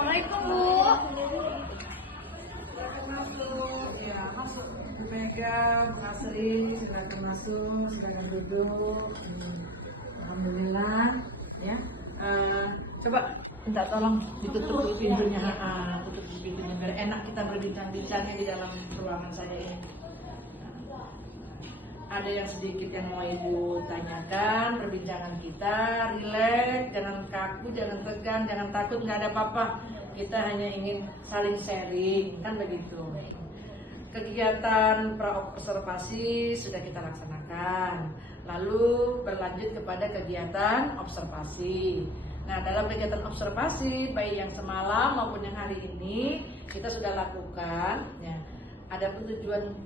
Assalamualaikum Bu. Silakan masuk. Ya, masuk. Bu Mega, Bu Asri, silakan masuk, silakan duduk. Alhamdulillah. Ya. Coba minta tolong ditutup dulu pintunya. Tutup pintunya biar enak kita berbincang-bincangnya di dalam ruangan saya ini. Ada yang sedikit yang mau Ibu tanyakan, perbincangan kita, rileks, jangan kaku, jangan tegang, jangan takut, nggak ada apa-apa. Kita hanya ingin saling sharing, kan begitu. Kegiatan pra-observasi sudah kita laksanakan, lalu berlanjut kepada kegiatan observasi. Nah, dalam kegiatan observasi, baik yang semalam maupun yang hari ini, kita sudah lakukan, ya. Adapun tujuan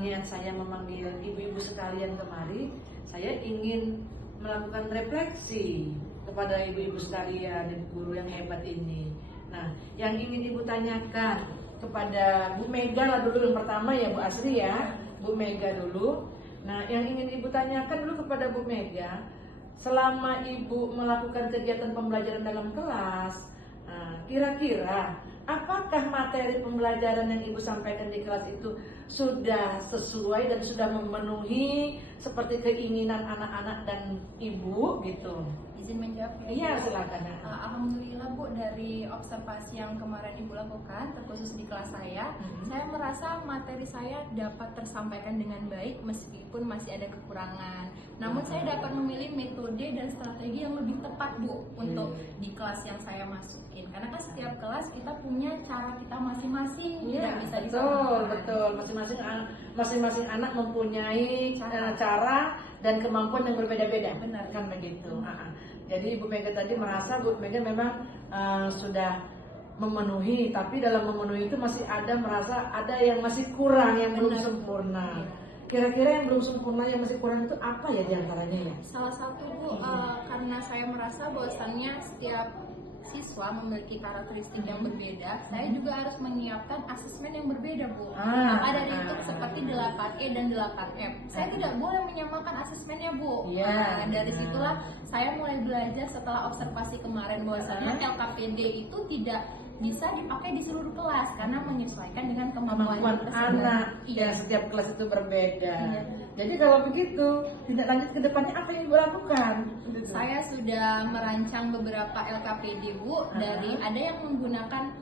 niat saya memanggil ibu-ibu sekalian kemari, saya ingin melakukan refleksi kepada ibu-ibu sekalian dan guru yang hebat ini. Nah, yang ingin Ibu tanyakan kepada Bu Mega lah dulu yang pertama ya Bu Asri ya, Bu Mega dulu. Nah, yang ingin Ibu tanyakan dulu kepada Bu Mega, selama Ibu melakukan kegiatan pembelajaran dalam kelas, kira-kira apakah materi pembelajaran yang Ibu sampaikan di kelas itu sudah sesuai dan sudah memenuhi seperti keinginan anak-anak dan Ibu gitu? Izin menjawab ya? Iya, silakan. Alhamdulillah Bu, dari observasi yang kemarin Ibu lakukan, terkhusus di kelas saya merasa materi saya dapat tersampaikan dengan baik meskipun masih ada kekurangan. Namun saya dapat memilih metode dan strategi yang lebih tepat Bu untuk di kelas yang saya masukin. Karena kan setiap kelas kita punya cara kita masing-masing, Iya, bisa betul. Masing-masing anak mempunyai cara dan kemampuan yang berbeda-beda. Benar Kan begitu. Jadi Bu Mega tadi merasa Bu Mega memang sudah memenuhi, tapi dalam memenuhi itu masih merasa ada yang masih kurang, yang belum sempurna. Kira-kira yang belum sempurna, yang masih kurang itu apa ya diantaranya ya? Salah satu Bu, karena saya merasa bahwasannya setiap siswa memiliki karakteristik yang berbeda, saya juga harus menyiapkan asesmen yang berbeda Bu. Maka dari itu seperti 8E dan 8F, saya tidak boleh menyamakan asesmennya Bu. Nah, dari situlah saya mulai belajar setelah observasi kemarin bahwasannya LKPD itu tidak bisa dipakai di seluruh kelas karena menyesuaikan dengan kemampuan anak. Ya, setiap kelas itu berbeda. Jadi kalau begitu, tindak lanjut ke depannya apa yang Ibu lakukan? Saya sudah merancang beberapa LKPD Bu, dari ada yang menggunakan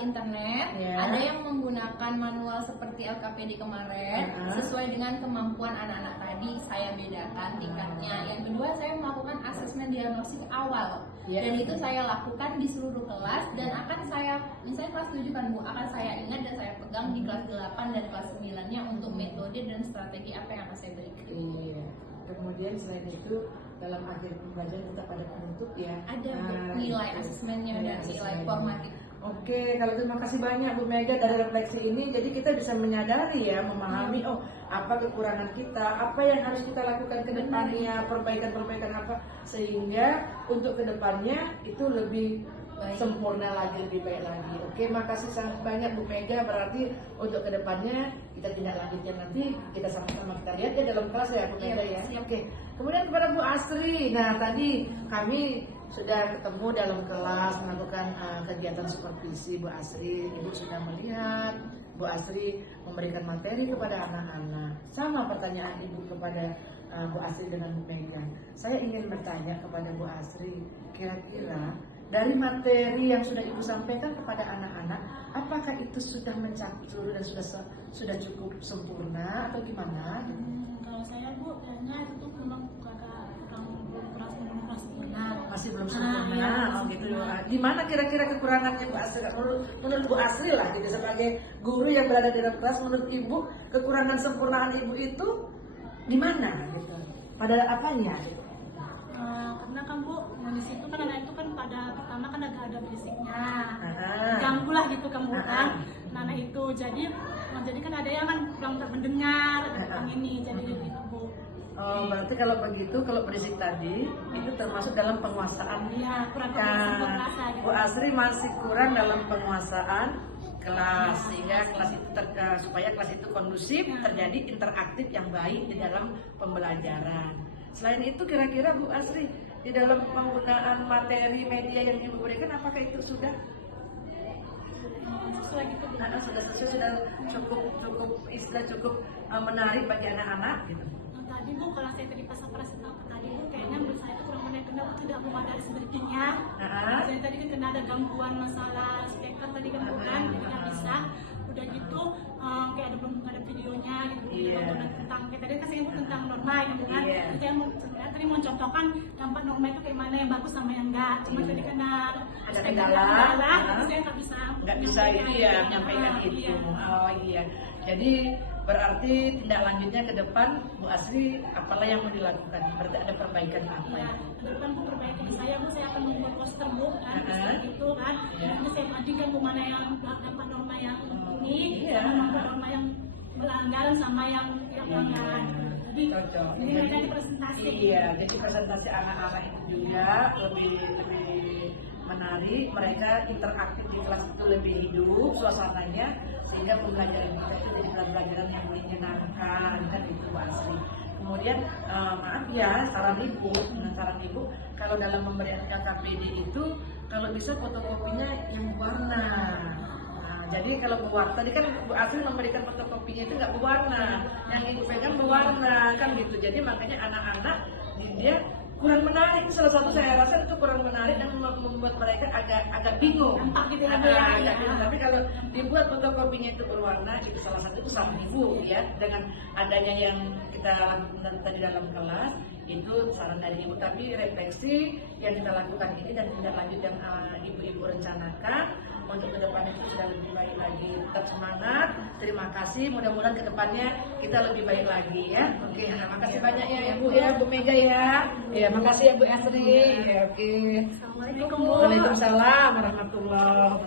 internet, ada yang menggunakan manual seperti LKPD kemarin, sesuai dengan kemampuan anak-anak tadi saya bedakan tingkatnya. Yang kedua, saya melakukan asesmen diagnostik awal, dan itu saya lakukan di seluruh kelas, dan akan saya, misalnya kelas 7 kan Bu, akan saya ingat dan saya pegang di kelas 8 dan kelas 9-nya untuk metode dan strategi apa yang akan saya berikan. Iya. Kemudian selain itu dalam akhir pembelajaran kita pada penutup ya ada nilai asesmennya dan nilai formatif. Oke, kalau terima kasih banyak Bu Mega dari refleksi ini, jadi kita bisa menyadari ya, memahami apa kekurangan kita, apa yang harus kita lakukan ke depannya, perbaikan-perbaikan apa, sehingga untuk ke depannya itu lebih sempurna lagi, lebih baik lagi. Oke, makasih sangat banyak Bu Mega. Berarti untuk ke depannya kita tindak lanjutnya nanti kita sama-sama kita lihat ya dalam kelas ya Bu Mega ya. Oke. Kemudian kepada Bu Asri. Nah, tadi kami sudah ketemu dalam kelas melakukan kegiatan supervisi Bu Asri. Ibu sudah melihat Bu Asri memberikan materi kepada anak-anak. Sama pertanyaan Ibu kepada Bu Asri dengan Bu Mega. Saya ingin bertanya kepada Bu Asri, kira-kira dari materi yang sudah Ibu sampaikan kepada anak-anak, apakah itu sudah mencakup seluruh dan sudah cukup sempurna atau gimana? Kalau saya Bu, kayaknya itu tuh memang masih belum sempurna. Gitu. Di mana kira-kira kekurangannya Bu Asri? Menurut Bu Asri lah, jadi sebagai guru yang berada di dalam kelas, menurut Ibu kekurangan sempurnaan Ibu itu di mana? Gitu. Pada apanya? Gitu. Karena kan Bu, di situ kan anak itu kan pada pertama kan ada berisiknya, ganggu lah gitu kan Bu kan. Nah itu jadi kan ada yang kan kurang mendengar ini, jadi gitu Bu. Oh, berarti kalau begitu, kalau berisik tadi itu termasuk dalam penguasaan. Iya, kurang terasa gitu. Bu Asri masih kurang dalam penguasaan kelas, sehingga kelas itu supaya kelas itu kondusif, terjadi interaktif yang baik di dalam pembelajaran. Selain itu, kira-kira Bu Asri di dalam penggunaan materi media yang Ibu berikan, apakah itu sudah sesuai gitu Bu. Sudah sesuai, sudah cukup menarik bagi anak-anak gitu. Tadi Bu, kalau saya tadi pas tadi Bu, kayaknya menurut saya itu kurang menarik karena tidak memadai sepertinya. Saya tadi kan kena ada gangguan masalah speaker tadi kan bukan, jadi nggak bisa. Udah gitu kayak belum ada videonya gitu, tentang kayak tadi kan saya sebut tentang norma ya bukan. Saya sebenarnya tadi mau contohkan dampak norma itu kayak mana yang bagus sama yang enggak. Cuma tadi karena ada kendala, saya nggak bisa itu ya menyampaikan itu. Oh iya. Jadi berarti tindak lanjutnya ke depan Bu Asri apalah yang mau dilakukan? Berarti ada perbaikan apa ya? Ke depan perbaikan saya akan membuat poster Bu kan, poster gitu kan. Nanti saya bandingkan Bu mana yang dapat norma yang ini, norma yang melanggar sama yang melanggar. Jadi ini ada presentasi. Iya, jadi presentasi anak-anak itu juga lebih menarik, mereka interaktif di kelas itu lebih hidup suasananya, sehingga pembelajaran kita itu jadi pembelajaran yang menyenangkan kan itu Bu Asri. Kemudian maaf ya, saran ibu kalau dalam pemberian LKPD itu kalau bisa fotokopinya yang berwarna. Jadi kalau berwarna, tadi kan Bu Asri memberikan fotokopinya itu nggak berwarna, yang ibu pegang berwarna kan gitu. Jadi makanya anak-anak dia kurang menarik. Salah satu saya rasa itu kurang menarik dan membuat mereka agak bingung. Gitu Tapi kalau dibuat fotokopinya itu berwarna, itu salah satu itu saran ibu ya. Dengan adanya yang kita lakukan tadi dalam kelas, itu saran dari ibu. Tapi refleksi yang kita lakukan ini dan tindak lanjut yang ibu-ibu rencanakan untuk kedepannya itu sudah lebih baik lagi. Tetap semangat, terima kasih. Mudah-mudahan kedepannya kita lebih baik lagi ya. Oke, terima kasih banyak ya Ibu ya, Bu Mega ya. Ya, makasih ya Bu Asri. Ya, oke. Assalamualaikum. Waalaikumsalam warahmatullahi